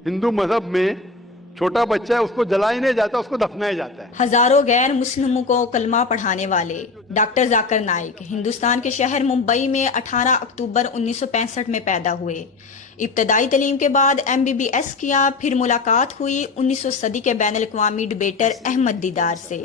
हिंदू मजहब में छोटा बच्चा है उसको जलाया नहीं जाता, उसको दफनाया जाता है। हजारों गैर मुस्लिमों को कलमा पढ़ाने वाले डॉक्टर जाकिर नाइक हिंदुस्तान के शहर मुंबई में 18 अक्टूबर 1965 में पैदा हुए। इब्तदाई तालीम के बाद MBBS किया, फिर मुलाकात हुई 1900 सदी के बैनुल अक़वामी डिबेटर अहमद दीदार से।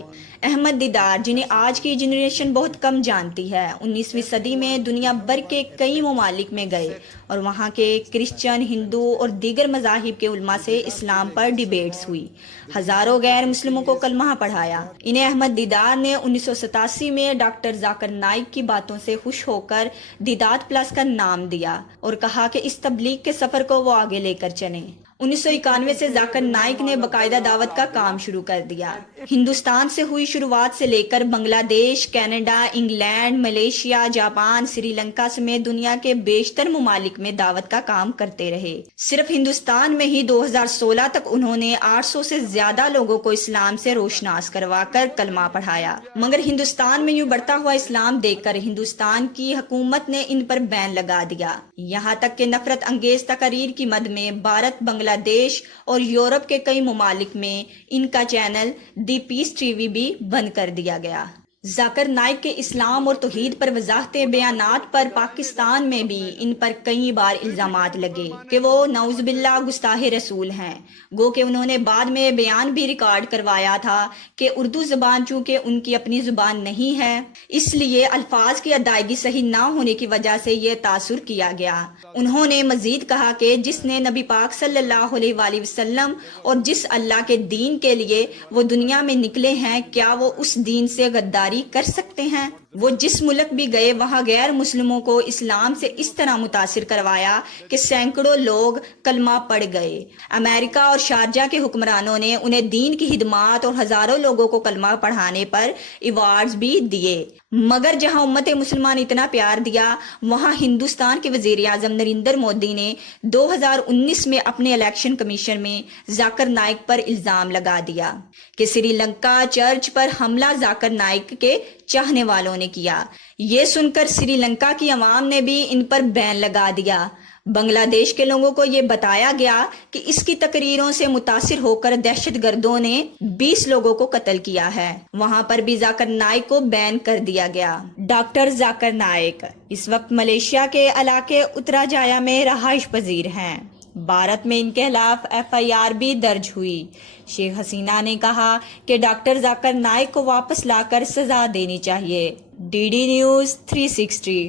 अहमद दीदार, जिन्हें आज की जनरेशन बहुत कम जानती है, 19वीं सदी में दुनिया भर के कई ममालिक में गए और वहाँ के क्रिश्चियन, हिंदू और दीगर मज़ाहिब के उलमा से इस्लाम पर डिबेट्स हुई। हजारों गैर मुस्लिमों को कलमा पढ़ाया। इन्हें अहमद दीदार ने 1987 में डॉक्टर जाकिर नाइक की बातों से खुश होकर दीदात प्लस का नाम दिया और कहा कि इस तबलीग के सफर को वो आगे लेकर चलें। 1991 से जाकिर नाइक ने बाकायदा दावत का काम शुरू कर दिया। हिंदुस्तान से हुई शुरुआत से लेकर Bangladesh, Canada, England, Malaysia, Japan, Sri Lanka समेत दुनिया के बेशतर ममालिक में दावत का काम करते रहे। सिर्फ हिंदुस्तान में ही 2016 तक उन्होंने 800 से ज्यादा लोगों को इस्लाम से रोशनास करवाकर कलमा पढ़ाया। मगर हिंदुस्तान में यूं बढ़ता हुआ इस्लाम देखकर हिंदुस्तान की हुकूमत ने इन पर बैन लगा दिया। यहाँ तक कि नफरत अंगेज तकरीर की मद में भारत, बांग्लादेश और यूरोप के कई ममालिक में इनका चैनल दी पीस टीवी भी बंद कर दिया गया। जाकिर नाइक के इस्लाम और तौहीद पर वजाहते बयानात पर पाकिस्तान में भी इन पर कई बार इल्जामात लगे कि वो नौजुबिल्लाह गुस्ताहे रसूल हैं। गो कि उन्होंने बाद में बयान भी रिकॉर्ड करवाया था कि उर्दू जुबान चूंकि उनकी अपनी जुबान नहीं है, इसलिए अल्फाज की अदायगी सही ना होने की वजह से ये तासुर किया गया। उन्होंने मजीद कहा कि जिसने नबी पाक सल्लल्लाहु अलैहि वसल्लम और जिस अल्लाह के दीन के लिए वो दुनिया में निकले हैं, क्या वो उस दीन से गद्दारी कर सकते हैं? वो जिस मुल्क भी गए वहाँ गैर मुस्लिमों को इस्लाम से इस तरह मुतासिर करवाया कि सैकड़ों लोग कलमा पढ़ गए। अमेरिका और शारजा के हुक्मरानों ने उन्हें दीन की हिदमात और हजारों लोगों को कलमा पढ़ाने पर अवार्ड्स भी दिए। मगर जहाँ उम्मत मुसलमान इतना प्यार दिया, वहाँ हिंदुस्तान के वजीर आजम नरेंद्र मोदी ने 2019 में अपने इलेक्शन कमीशन में जाकिर नाइक पर इल्जाम लगा दिया कि श्रीलंका चर्च पर हमला जाकिर नाइक के चाहने वालों ने किया। ये सुनकर श्रीलंका की आवाम ने भी इन पर बैन लगा दिया। बांग्लादेश के लोगों को ये बताया गया कि इसकी तकरीरों से मुतासिर होकर दहशतगर्दों ने 20 लोगों को कत्ल किया है। वहां पर भी जाकिर नाइक को बैन कर दिया गया। डॉक्टर जाकिर नाइक इस वक्त मलेशिया के इलाके उत्तराजाया में रहाइश पजीर हैं। भारत में इनके खिलाफ FIR भी दर्ज हुई। शेख हसीना ने कहा कि डॉक्टर जाकिर नाइक को वापस लाकर सजा देनी चाहिए। DD news 360।